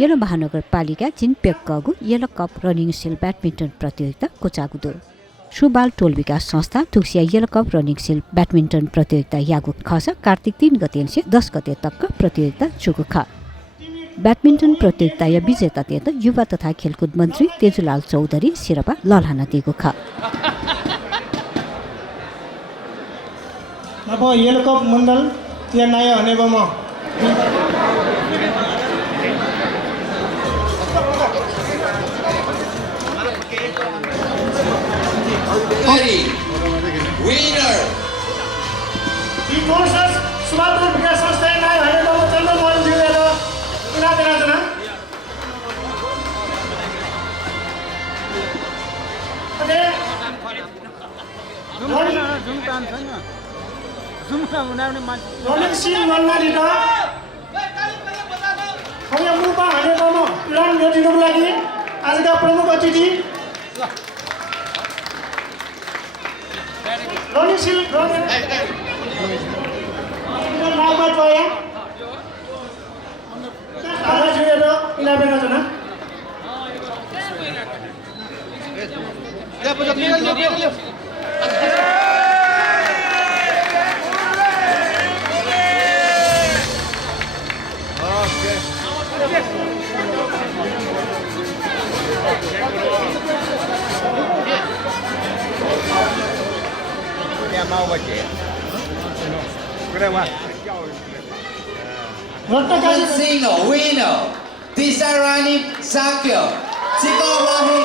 yellow महानगरपालिका जिनपेक्कगु yellow cup running सिल badminton प्रतियोगिता कोचागुदो सुबाल टोल विकास संस्था तुक्सिया येलो कप रनिङ सिल ब्याडमिन्टन प्रतियोगिता यागु खस कार्तिक 3 गतेदेखि 10 गते तक प्रतियोगिता चुगु ख ब्याडमिन्टन प्रतियोगिता या विजेता त युवा तथा खेलकुद मन्त्री तेजुलाल चौधरी सिरपा ललहाना दिएको ख अब येलो कप मण्डल त्यहाँ नयाँ हनेबम winner ಈ ಕೋರ್ಸಸ್ ಸುಮಾರು ವಿಕಾಸ ಸಂಸ್ಥೆ ನಯಾँ ಹನೆಬಮ ಚಂದ್ರ ಮೋಹನ್ ಜಿಲ್ಲೆಯ उनीहरुजना अरे रनिङ सिल नन्नाली त हामी मुपा हानेबम लन भेटिनुको लागि आजका प्रमुख अतिथि रनिङ सिल नाममा पाया आधा जुएर 11 जना Single winner Tisarani Sakyo Sikowahi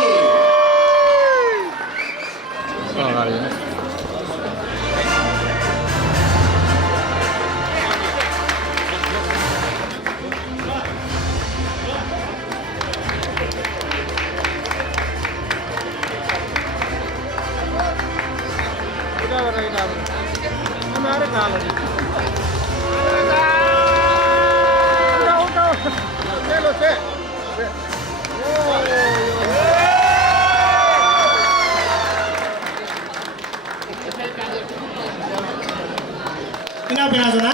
ina binazana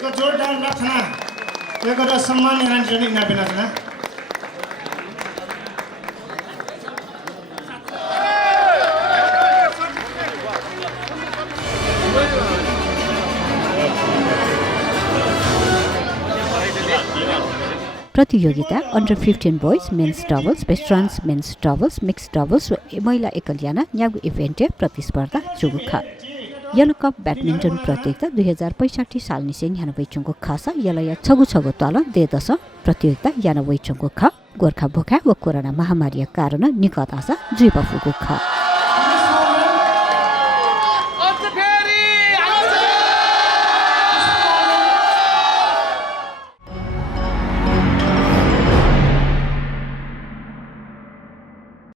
ko jordan rakhna ekota सम्मान हेरानी ina binazana प्रतियोगिता अन्डर 15 बोइज मेन्स डबल्स वेस्टर्न्स मेन्स डबल्स मिक्स डबल्स र महिला एकलजना न्यागु इभेन्ट प्रतिस्पर्धा जुगुख येलो कप ब्याडमिन्टन प्रतियोगिता 2065 साल निसे यानवै चुङको खासा यलया छगु छगु तल देदस प्रतियोगिता यानवै चुङको ख गोर्खा भोका व कोरोना महामारी कारण निकट आशा जुइबफुको ख